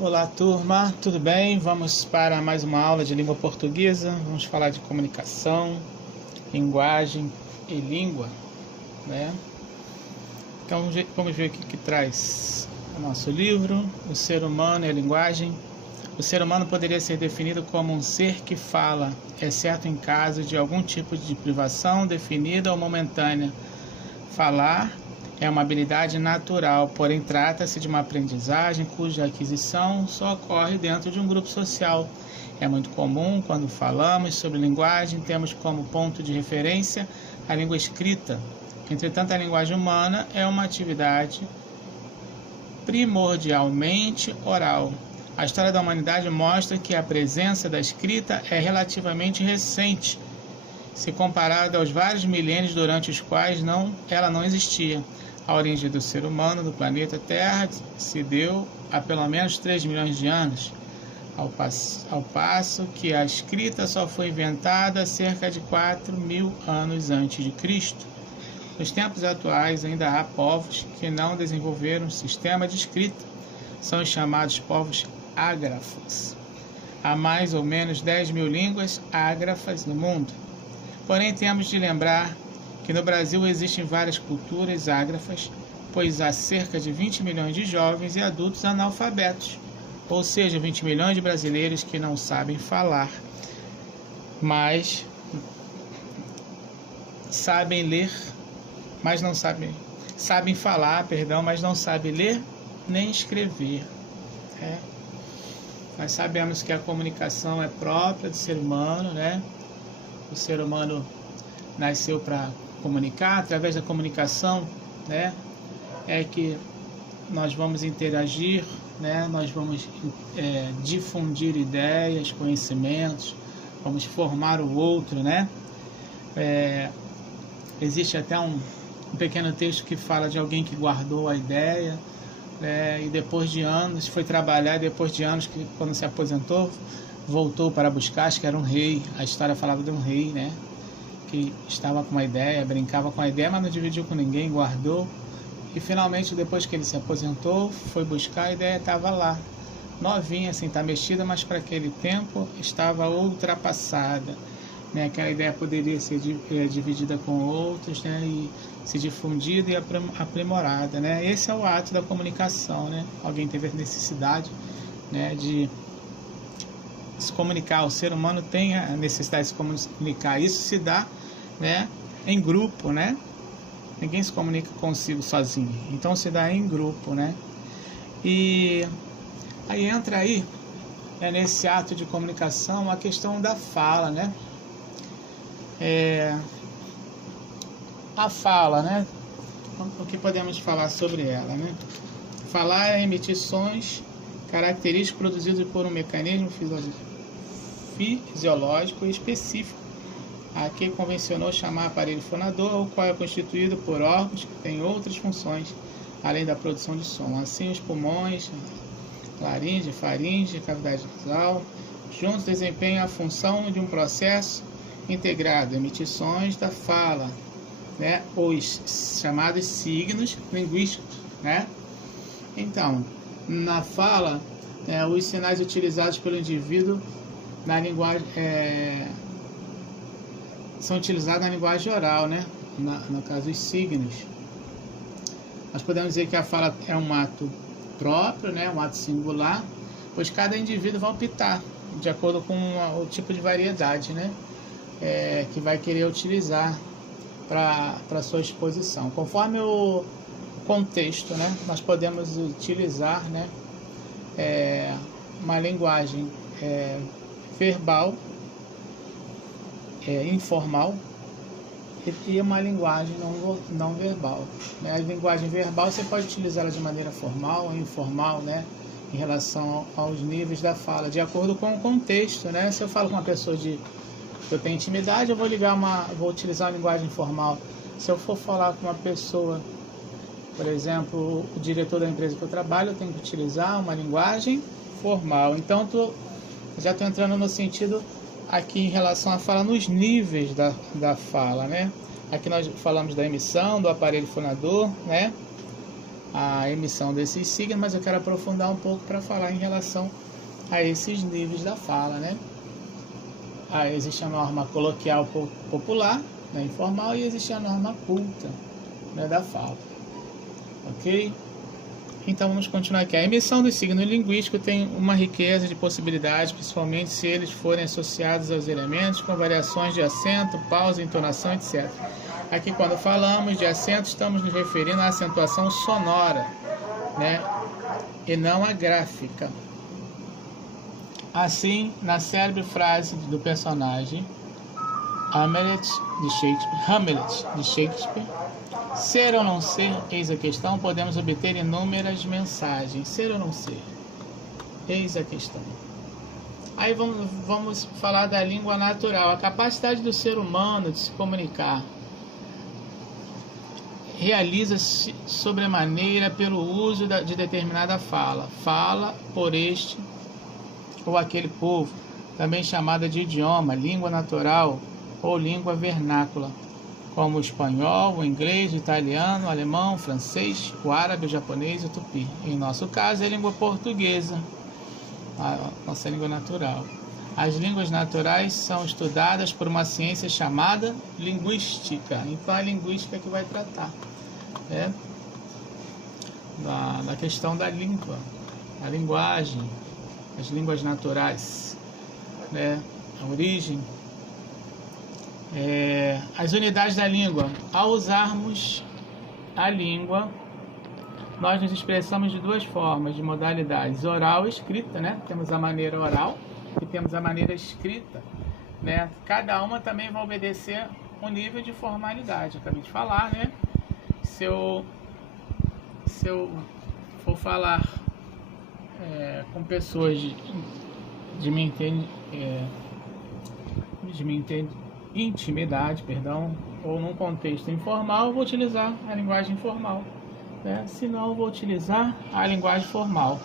Olá, turma, tudo bem? Vamos para mais uma aula de língua portuguesa. Vamos falar de comunicação, linguagem e língua, né? Então, vamos ver o que traz o nosso livro. O ser humano e a linguagem. O ser humano poderia ser definido como um ser que fala, exceto em caso de algum tipo de privação definida ou momentânea. Falar é uma habilidade natural, porém trata-se de uma aprendizagem cuja aquisição só ocorre dentro de um grupo social. É muito comum, quando falamos sobre linguagem, temos como ponto de referência a língua escrita. Entretanto, a linguagem humana é uma atividade primordialmente oral. A história da humanidade mostra que a presença da escrita é relativamente recente, se comparada aos vários milênios durante os quais ela não existia. A origem do ser humano no planeta Terra se deu há pelo menos 3 milhões de anos, ao passo que a escrita só foi inventada cerca de 4.000 anos antes de Cristo. Nos tempos atuais ainda há povos que não desenvolveram um sistema de escrita. São os chamados povos ágrafos. Há mais ou menos 10.000 línguas ágrafas no mundo. Porém, temos de lembrar que no Brasil existem várias culturas ágrafas, pois há cerca de 20 milhões de jovens e adultos analfabetos, ou seja, 20 milhões de brasileiros que não sabem falar, mas sabem ler, mas não sabem falar, mas não sabem ler nem escrever. Nós sabemos que a comunicação é própria do ser humano, né? O ser humano nasceu para comunicar. Através da comunicação, né, é que nós vamos interagir, né, nós vamos difundir ideias, conhecimentos, vamos formar o outro, né? Existe até um pequeno texto que fala de alguém que guardou a ideia, e depois de anos foi trabalhar, depois de anos que quando se aposentou voltou para buscar, acho que era um rei. A história falava de um rei, né, que estava com uma ideia, brincava com a ideia, mas não dividiu com ninguém, guardou, e finalmente depois que ele se aposentou foi buscar, a ideia estava lá, novinha, assim, tá mexida, mas para aquele tempo estava ultrapassada, né? Aquela ideia poderia ser dividida com outros, né, e ser difundida e aprimorada, né? Esse é o ato da comunicação, né? Alguém teve a necessidade, né, de se comunicar. O ser humano tem a necessidade de se comunicar. Isso se dá, né, em grupo, né? Ninguém se comunica consigo sozinho. Então se dá em grupo, né? E aí entra aí, nesse ato de comunicação, a questão da fala, né? A fala, né? O que podemos falar sobre ela, né? Falar é emitir sons característicos produzidos por um mecanismo fisiológico específico, a que convencionou chamar aparelho fonador, o qual é constituído por órgãos que têm outras funções, além da produção de som. Assim, os pulmões, laringe, faringe, cavidade nasal, juntos desempenham a função de um processo integrado, emitir sons da fala, né? Os chamados signos linguísticos, né? Então, na fala, os sinais utilizados pelo indivíduo na linguagem são utilizados na linguagem oral, né? No caso, os signos. Nós podemos dizer que a fala é um ato próprio, né? Um ato singular, pois cada indivíduo vai optar de acordo com o tipo de variedade, né, que vai querer utilizar para sua exposição. Conforme o contexto, né, nós podemos utilizar, né, uma linguagem verbal, informal, e uma linguagem não verbal, né? A linguagem verbal você pode utilizá-la de maneira formal ou informal, né, em relação aos níveis da fala, de acordo com o contexto, né? Se eu falo com uma pessoa que eu tenho intimidade, eu vou utilizar uma linguagem formal. Se eu for falar com uma pessoa, por exemplo, o diretor da empresa que eu trabalho, eu tenho que utilizar uma linguagem formal. Então, já estou entrando no sentido aqui em relação à fala, nos níveis da fala, né? Aqui nós falamos da emissão, do aparelho fonador, né? a emissão desses signos, mas eu quero aprofundar um pouco para falar em relação a esses níveis da fala, né? Existe a norma coloquial popular, né, informal, e existe a norma culta, né, da fala. Ok? Então vamos continuar aqui. A emissão dos signos linguísticos tem uma riqueza de possibilidades, principalmente se eles forem associados aos elementos com variações de acento, pausa, entonação, etc. Aqui, quando falamos de acento, estamos nos referindo à acentuação sonora, né, e não à gráfica. Assim, na célebre frase do personagem Hamlet de Shakespeare, ser ou não ser, eis a questão, podemos obter inúmeras mensagens. Ser ou não ser, eis a questão. Aí vamos falar da língua natural, a capacidade do ser humano de se comunicar. Realiza-se sobremaneira pelo uso de determinada fala. Fala por este ou aquele povo, também chamada de idioma, língua natural ou língua vernácula, como o espanhol, o inglês, o italiano, o alemão, o francês, o árabe, o japonês e o tupi. Em nosso caso, é a língua portuguesa, a nossa língua natural. As línguas naturais são estudadas por uma ciência chamada linguística. Então, é a linguística que vai tratar, né, da questão da língua, a linguagem, as línguas naturais, né, a origem. As unidades da língua. Ao usarmos a língua, nós nos expressamos de duas formas, de modalidades: oral e escrita, né? Temos a maneira oral e temos a maneira escrita, né? Cada uma também vai obedecer um nível de formalidade. Acabei de falar, né? Se eu for falar com pessoas de minha intimidade, ou num contexto informal, eu vou utilizar a linguagem informal, né? Se não, eu vou utilizar a linguagem formal.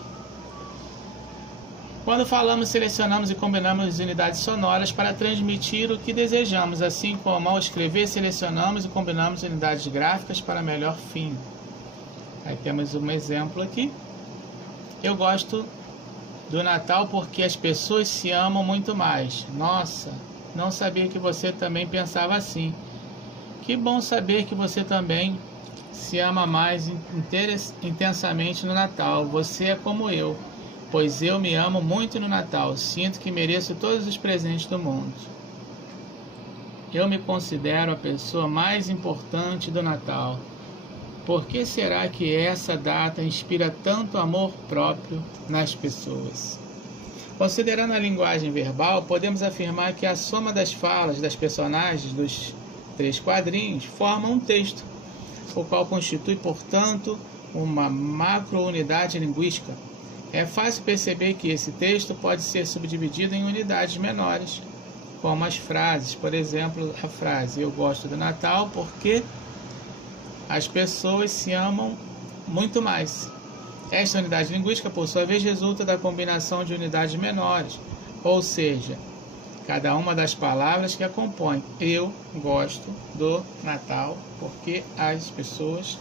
Quando falamos, selecionamos e combinamos unidades sonoras para transmitir o que desejamos, assim como ao escrever, selecionamos e combinamos unidades gráficas para melhor fim. Aí temos um exemplo aqui. Eu gosto do Natal porque as pessoas se amam muito mais. Nossa, não sabia que você também pensava assim. Que bom saber que você também se ama mais intensamente no Natal. Você é como eu, pois eu me amo muito no Natal. Sinto que mereço todos os presentes do mundo. Eu me considero a pessoa mais importante do Natal. Por que será que essa data inspira tanto amor próprio nas pessoas? Considerando a linguagem verbal, podemos afirmar que a soma das falas das personagens dos 3 quadrinhos forma um texto, o qual constitui, portanto, uma macro-unidade linguística. É fácil perceber que esse texto pode ser subdividido em unidades menores, como as frases. Por exemplo, a frase "Eu gosto do Natal porque as pessoas se amam muito mais". Esta unidade linguística, por sua vez, resulta da combinação de unidades menores, ou seja, cada uma das palavras que a compõem. Eu gosto do Natal porque as pessoas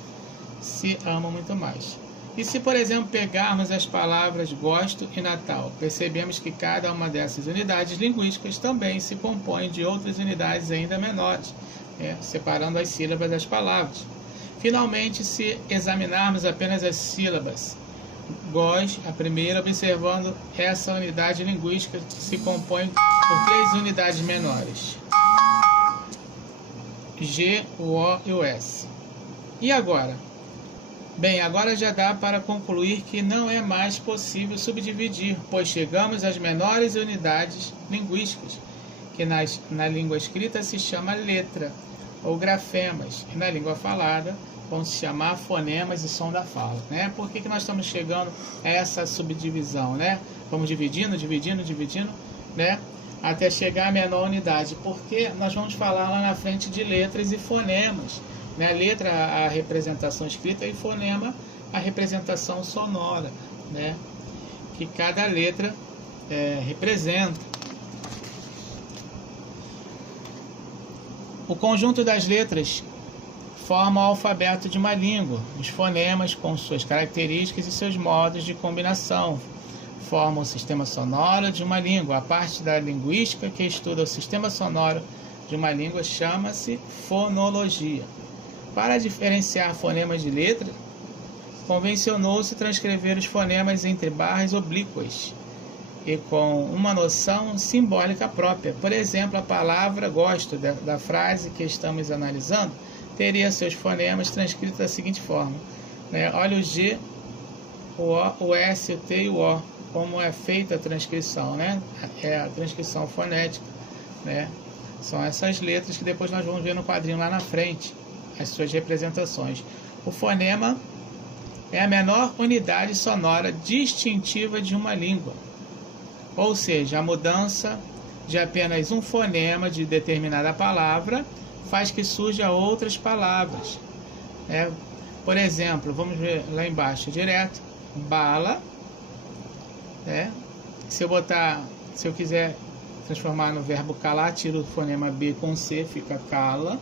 se amam muito mais. E se, por exemplo, pegarmos as palavras gosto e Natal, percebemos que cada uma dessas unidades linguísticas também se compõe de outras unidades ainda menores, separando as sílabas das palavras. Finalmente, se examinarmos apenas as sílabas, GOS, a primeira, observando essa unidade linguística que se compõe por 3 unidades menores: G, o O e o S. E agora? Bem, agora já dá para concluir que não é mais possível subdividir, pois chegamos às menores unidades linguísticas, que na língua escrita se chama letra, ou grafemas, e na língua falada vão se chamar fonemas e som da fala, né? Por que nós estamos chegando a essa subdivisão, né? Vamos dividindo, né? Até chegar à menor unidade, porque nós vamos falar lá na frente de letras e fonemas, né? Letra, a representação escrita, e fonema, a representação sonora, né? Que cada letra representa. O conjunto das letras formam o alfabeto de uma língua. Os fonemas, com suas características e seus modos de combinação, formam o sistema sonoro de uma língua. A parte da linguística que estuda o sistema sonoro de uma língua chama-se fonologia. Para diferenciar fonemas de letra, convencionou-se transcrever os fonemas entre barras oblíquas e com uma noção simbólica própria. Por exemplo, a palavra gosto da frase que estamos analisando teria seus fonemas transcritos da seguinte forma, né? Olha o G, o O, o S, o T e o O, como é feita a transcrição, né? É a transcrição fonética, né? São essas letras que depois nós vamos ver no quadrinho lá na frente, as suas representações. O fonema é a menor unidade sonora distintiva de uma língua, ou seja, a mudança de apenas um fonema de determinada palavra faz que surjam outras palavras, né? Por exemplo, vamos ver lá embaixo direto, bala, né? Se eu quiser transformar no verbo calar, tiro o fonema B com C, fica cala.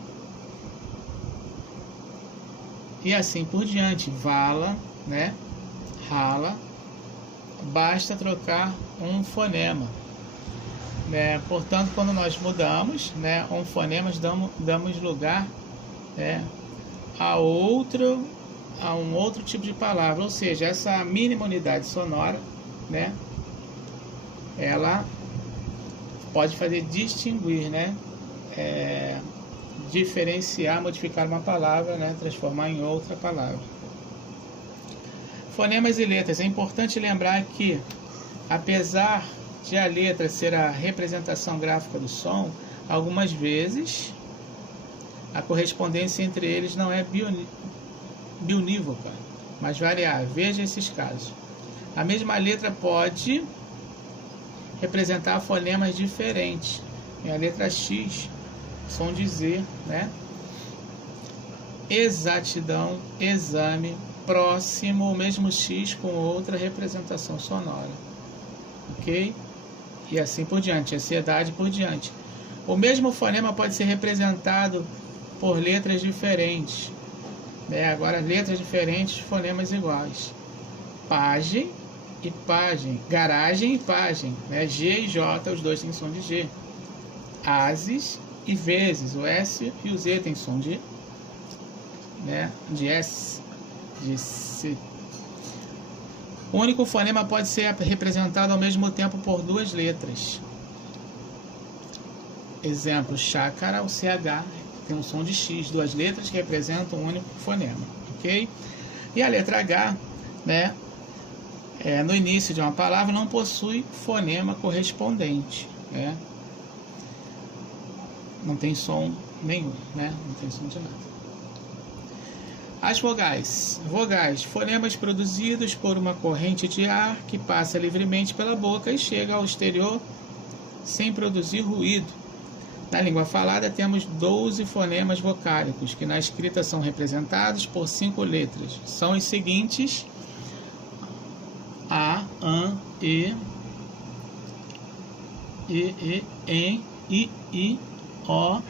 E assim por diante, vala, né? Rala. Basta trocar um fonema, né? Portanto, quando nós mudamos, né, um fonema, damos lugar, né, a um outro tipo de palavra. Ou seja, essa mínima unidade sonora, né, ela pode fazer distinguir, né, diferenciar, modificar uma palavra, né, transformar em outra palavra. Fonemas e letras. É importante lembrar que, apesar de a letra ser a representação gráfica do som, algumas vezes a correspondência entre eles não é biunívoca, mas variável. Veja esses casos. A mesma letra pode representar fonemas diferentes. A letra X, som de Z, né? Exatidão, exame, próximo, o mesmo X com outra representação sonora, ok? E assim por diante, ansiedade por diante. O mesmo fonema pode ser representado por letras diferentes, né? Agora, letras diferentes, fonemas iguais. Pagem e pagem, garagem e pagem, né? G e J, os dois têm som de G. Ases e vezes, o S e o Z têm som de, né, de S. De C. O único fonema pode ser representado ao mesmo tempo por duas letras. Exemplo, chácara, o CH tem um som de X, duas letras que representam um único fonema, ok? E a letra H, né, no início de uma palavra não possui fonema correspondente, né? Não tem som nenhum, né? Não tem som de nada. As vogais. Vogais, fonemas produzidos por uma corrente de ar que passa livremente pela boca e chega ao exterior sem produzir ruído. Na língua falada temos 12 fonemas vocálicos, que na escrita são representados por 5 letras. São os seguintes: A, AN, E, EN, I, O,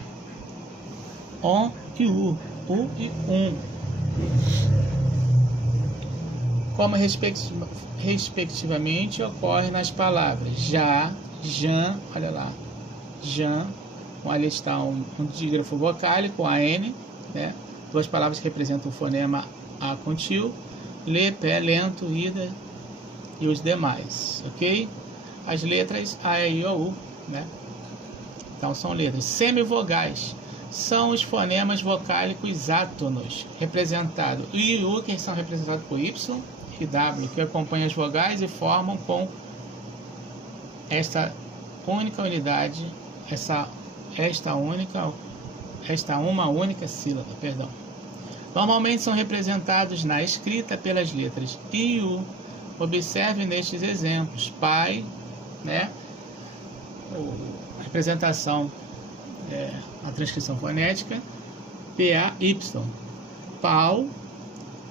ON e U e como respectivamente ocorre nas palavras já, jan, olha lá, jan, ali está um dígrafo vocálico, AN, né? Duas palavras que representam o fonema A com tio, lê, pé, lento, ida e os demais, ok? As letras A, E, I, O, U, né? Então são letras. Semivogais são os fonemas vocálicos átonos, representados I e U, que são representados por Y e W, que acompanham as vogais e formam com esta única unidade, uma única sílaba, perdão. Normalmente são representados na escrita pelas letras I e U. Observe nestes exemplos: pai, né? A representação, a transcrição fonética, PAY, pau,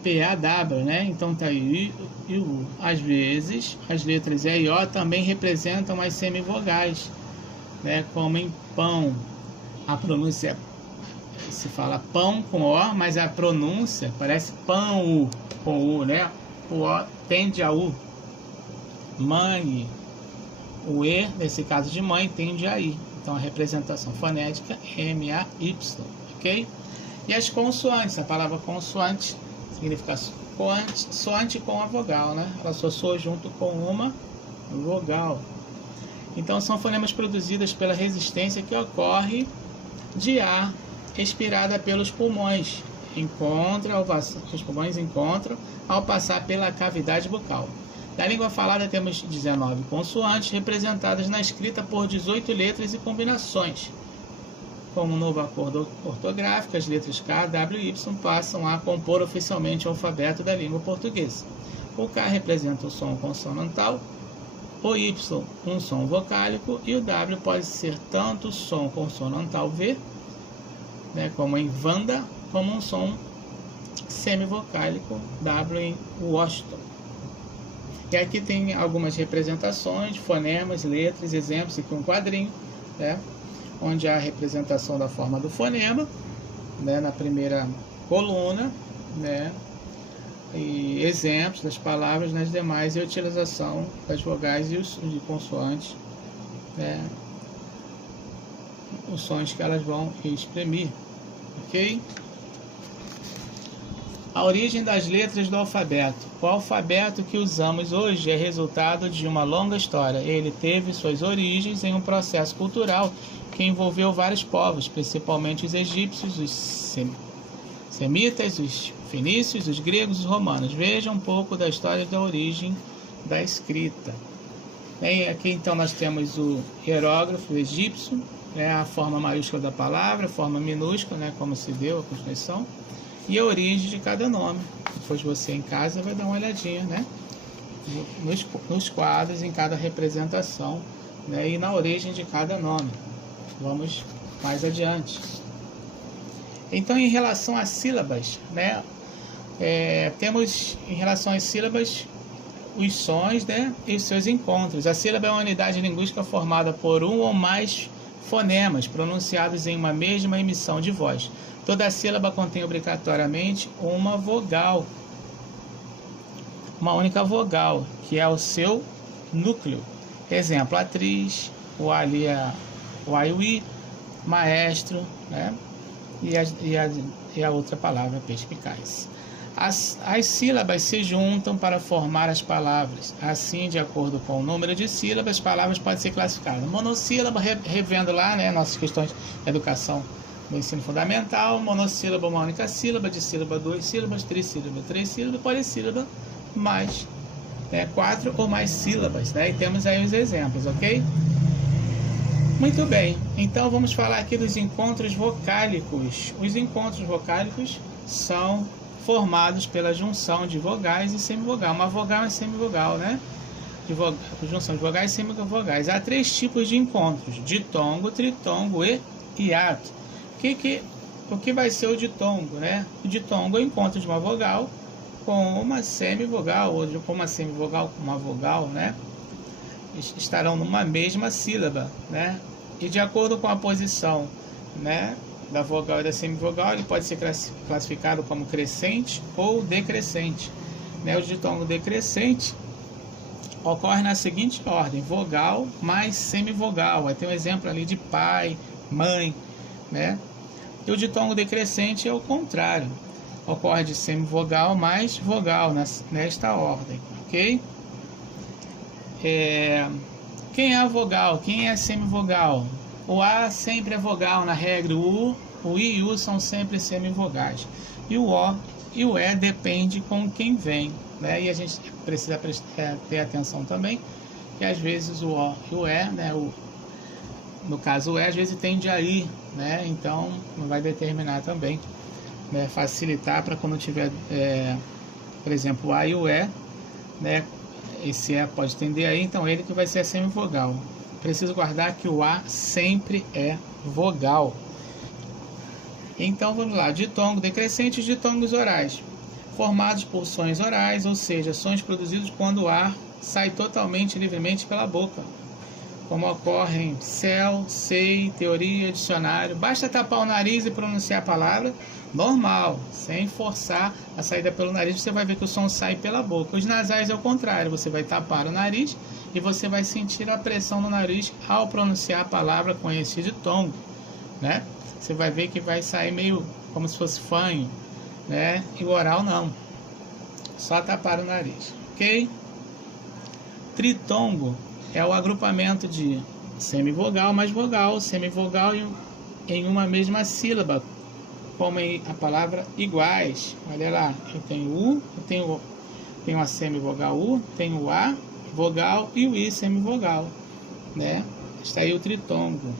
PAW, né? Então tá aí I e U. Às vezes, as letras E e O também representam as semivogais, né? Como em pão, a pronúncia se fala pão com O, mas a pronúncia parece pão com U, né? O O tende a U. Mãe, o E, nesse caso de mãe, tende a I. Então a representação fonética M-A-Y, ok? E as consoantes, a palavra consoante significa consoante com a vogal, né? Ela soa junto com uma vogal. Então são fonemas produzidas pela resistência que ocorre de ar expirada pelos pulmões. Os pulmões encontram ao passar pela cavidade bucal. Na língua falada temos 19 consoantes representadas na escrita por 18 letras e combinações. Como um novo acordo ortográfico, as letras K, W e Y passam a compor oficialmente o alfabeto da língua portuguesa. O K representa o som consonantal, o Y um som vocálico e o W pode ser tanto som consonantal V, né, como em Wanda, como um som semivocálico W em Washington. E aqui tem algumas representações, fonemas, letras, exemplos, aqui um quadrinho, né, onde há a representação da forma do fonema, né, na primeira coluna, né, e exemplos das palavras nas demais e a utilização das vogais e os de consoantes, né, os sons que elas vão exprimir, ok? A origem das letras do alfabeto. O alfabeto que usamos hoje é resultado de uma longa história. Ele teve suas origens em um processo cultural que envolveu vários povos, principalmente os egípcios, os semitas, os fenícios, os gregos e os romanos. Veja um pouco da história da origem da escrita. E aqui então nós temos o hierógrafo egípcio, né, a forma maiúscula da palavra, a forma minúscula, né, como se deu a construção, e a origem de cada nome. Depois você em casa vai dar uma olhadinha, né, nos quadros, em cada representação, né, e na origem de cada nome. Vamos mais adiante. Então, em relação às sílabas, né, temos em relação às sílabas os sons, né, e os seus encontros. A sílaba é uma unidade linguística formada por um ou mais fonemas pronunciados em uma mesma emissão de voz. Toda sílaba contém obrigatoriamente uma vogal, uma única vogal, que é o seu núcleo. Exemplo, atriz, o ali é o ai, o i, maestro, né, e a outra palavra, perspicaz. As sílabas se juntam para formar as palavras. Assim, de acordo com o número de sílabas, as palavras podem ser classificadas. Monossílaba, revendo lá, né, nossas questões de educação no ensino fundamental. Monossílaba, uma única sílaba. Dissílaba, 2 sílabas. Trissílaba, 3 sílabas. Polissílaba, mais 4 ou mais sílabas, né? E temos aí os exemplos, ok? Muito bem, então vamos falar aqui dos encontros vocálicos. Os encontros vocálicos são formados pela junção de vogais e semivogal. Uma vogal é semivogal, né? Junção de vogais e semivogais. Há 3 tipos de encontros: ditongo, tritongo e hiato. O que vai ser o ditongo, né? O ditongo é o encontro de uma vogal com uma semivogal, ou com uma semivogal com uma vogal, né? Estarão numa mesma sílaba, né? E de acordo com a posição, né, da vogal e da semivogal, ele pode ser classificado como crescente ou decrescente, né? O ditongo decrescente ocorre na seguinte ordem: vogal mais semivogal. Vai ter um exemplo ali de pai, mãe, né? E o ditongo decrescente é o contrário, ocorre de semivogal mais vogal nesta ordem, ok? Quem é a vogal? Quem é a semivogal? O A sempre é vogal na regra. O I e o U são sempre semivogais. E o O e o E depende com quem vem, né? E a gente precisa ter atenção também que às vezes o O e o E, né, no caso o E às vezes tende a ir, né? Então vai determinar também, né, facilitar para quando tiver, por exemplo, o A e o E, né? Esse E pode tender aí, então ele que vai ser a semivogal. Preciso guardar que o A sempre é vogal. Então vamos lá: ditongo decrescente e ditongos orais, formados por sons orais, ou seja, sons produzidos quando o ar sai totalmente livremente pela boca. como ocorrem céu, sei, teoria, dicionário. Basta tapar o nariz e pronunciar a palavra normal, sem forçar a saída pelo nariz. Você vai ver que o som sai pela boca. Os nasais é o contrário, você vai tapar o nariz e você vai sentir a pressão no nariz ao pronunciar a palavra com esse ditongo, né? Você vai ver que vai sair meio como se fosse fanho, né? E o oral não, só tapar o nariz, ok? Tritongo é o agrupamento de semivogal mais vogal, semivogal em uma mesma sílaba, como a palavra iguais. Olha lá, eu tenho U, eu tenho a semivogal U, tenho o A, vogal, e o I, semivogal, né? Está aí o tritongo,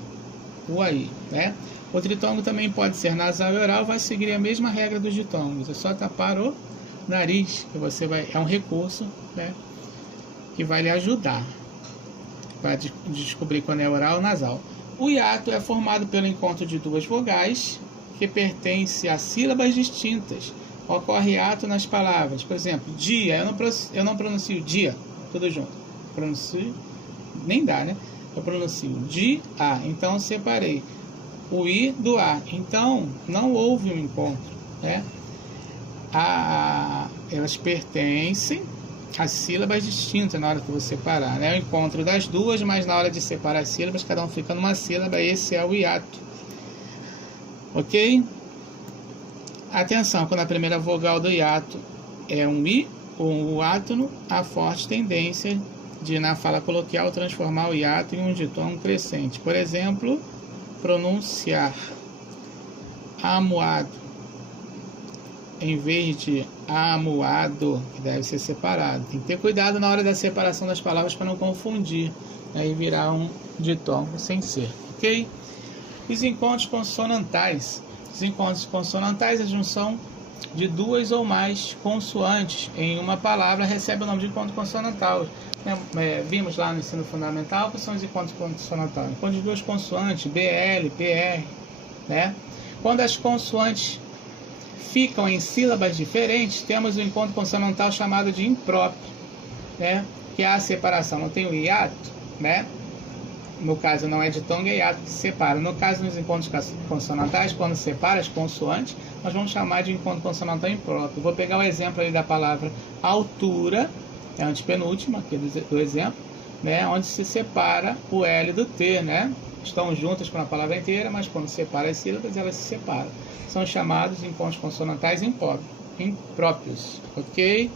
o aí, né? O tritongo também pode ser nasal e oral, vai seguir a mesma regra dos ditongos, é só tapar o nariz, que você vai, é um recurso, né, que vai lhe ajudar para descobrir quando é oral ou nasal. O hiato é formado pelo encontro de duas vogais que pertencem a sílabas distintas. Ocorre hiato nas palavras, por exemplo, dia, eu não pronuncio dia, tudo junto, pronuncio, nem dá, né? Eu pronuncio dia, então eu separei o I do A, então não houve um encontro, né? Elas pertencem a sílabas distintas na hora que você separar, né? O encontro das duas, mas na hora de separar as sílabas, cada um fica numa sílaba, esse é o hiato, ok? Atenção, quando a primeira vogal do hiato é um I ou um uátono, há forte tendência de, na fala coloquial, transformar o hiato em um ditongo crescente. Por exemplo, pronunciar amuado em vez de amuado, que deve ser separado. Tem que ter cuidado na hora da separação das palavras para não confundir, né, e virar um ditongo sem ser, ok? Os encontros consonantais. Os encontros consonantais, a junção de duas ou mais consoantes em uma palavra recebe o nome de encontro consonantal. Vimos lá no ensino fundamental que são os encontros consonantais. Encontro de duas consoantes, BL, PR, né? Quando as consoantes ficam em sílabas diferentes, temos o encontro consonantal chamado de impróprio, né? Que é a separação. Não tem o hiato, né? No caso não é ditongo, é hiato que separa. No caso dos encontros consonantais, quando separa as consoantes, nós vamos chamar de encontro consonantal impróprio. Vou pegar o exemplo aí da palavra altura, é a antepenúltima aqui do exemplo, né? Onde se separa o L do T, né? Estão juntas para a palavra inteira, mas quando separa as sílabas, elas se separam. São chamados de encontros consonantais impróprios, ok?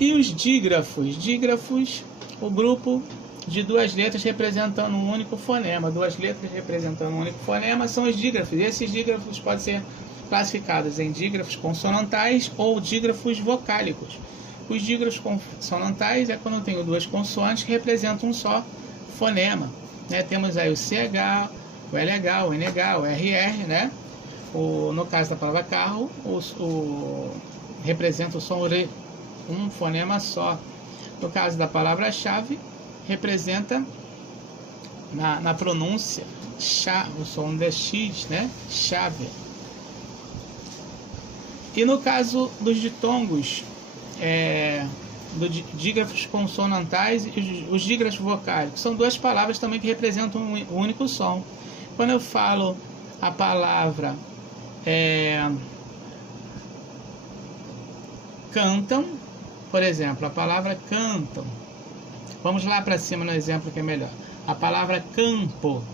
E os dígrafos? Dígrafos, o grupo de duas letras representando um único fonema. Duas letras representando um único fonema são os dígrafos. E esses dígrafos podem ser classificados em dígrafos consonantais ou dígrafos vocálicos. Os dígrafos consonantais é quando eu tenho duas consoantes que representam um só fonema, né? Temos aí o CH, o LH, o NH, o RR, né? No caso da palavra carro, representa o som RE, um fonema só. No caso da palavra chave, representa na pronúncia o som de X, né? Chave. E no caso dos ditongos, dos dígrafos consonantais e os dígrafos vocálicos, são duas palavras também que representam um único som. Quando eu falo a palavra cantam, por exemplo, a palavra cantam. Vamos lá para cima no exemplo que é melhor. A palavra campo,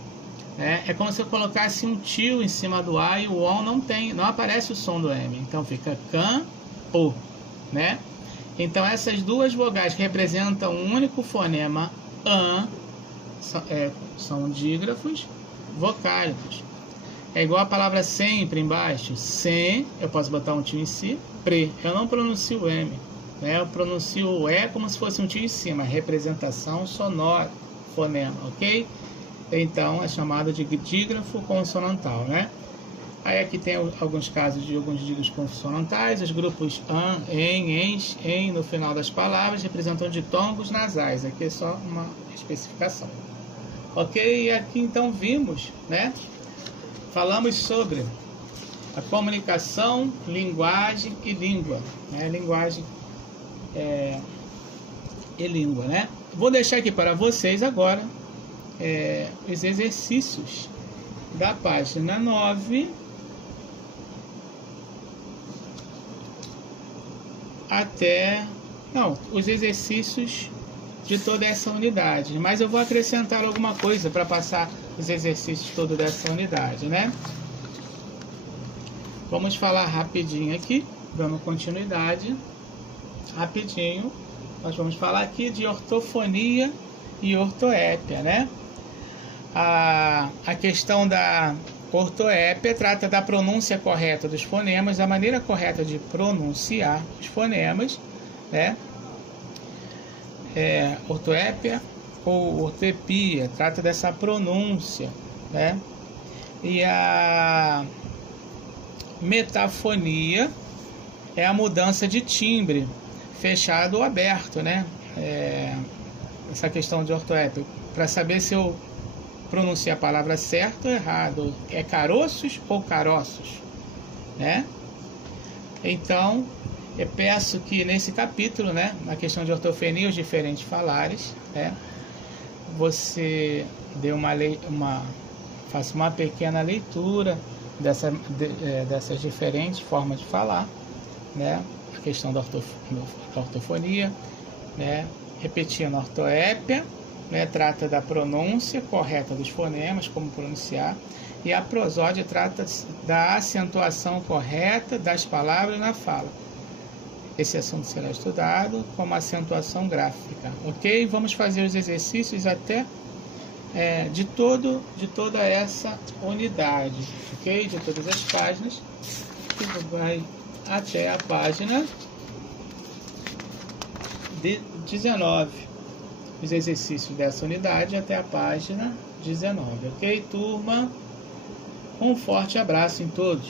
é como se eu colocasse um tio em cima do A e o O não aparece o som do M. Então fica campo, né? Então essas duas vogais que representam um único fonema an são dígrafos vocálicos. É igual a palavra sempre embaixo. Sem, eu posso botar um tio em si. Pre, eu não pronuncio o M, né? Eu pronuncio o E como se fosse um tio em cima. Representação sonora, fonema, ok? Então é chamado de dígrafo consonantal, né? Aí aqui tem alguns casos de alguns dígrafos consonantais. Os grupos an, em no final das palavras representam ditongos nasais. Aqui é só uma especificação. Ok? E aqui então vimos, né? Falamos sobre a comunicação, linguagem e língua, né? Linguagem e língua, né? Vou deixar aqui para vocês agora os exercícios da página 9 até... Não, os exercícios de toda essa unidade. Mas eu vou acrescentar alguma coisa para passar os exercícios todos dessa unidade, né? Vamos falar rapidinho aqui, dando continuidade. Rapidinho, nós vamos falar aqui de ortofonia e ortoépia, né? A questão da ortoépia trata da pronúncia correta dos fonemas, a maneira correta de pronunciar os fonemas, né? Ortoépia ou ortoepia trata dessa pronúncia, né? E a metafonia é a mudança de timbre, fechado ou aberto, né? Essa questão de ortoépia, para saber se eu pronunciei a palavra certa ou errado, é caroços ou caroços, né? Então, eu peço que nesse capítulo, né, na questão de ortofonia, os diferentes falares, né, você dê faça uma pequena leitura dessas diferentes formas de falar, né, a questão da ortofonia, né, repetindo a ortoépia, né, trata da pronúncia correta dos fonemas, como pronunciar, e a prosódia trata da acentuação correta das palavras na fala. Esse assunto será estudado como acentuação gráfica, ok? Vamos fazer os exercícios até de toda essa unidade, ok? De todas as páginas, que vai até a página 19. Os exercícios dessa unidade até a página 19, ok, turma? Um forte abraço em todos.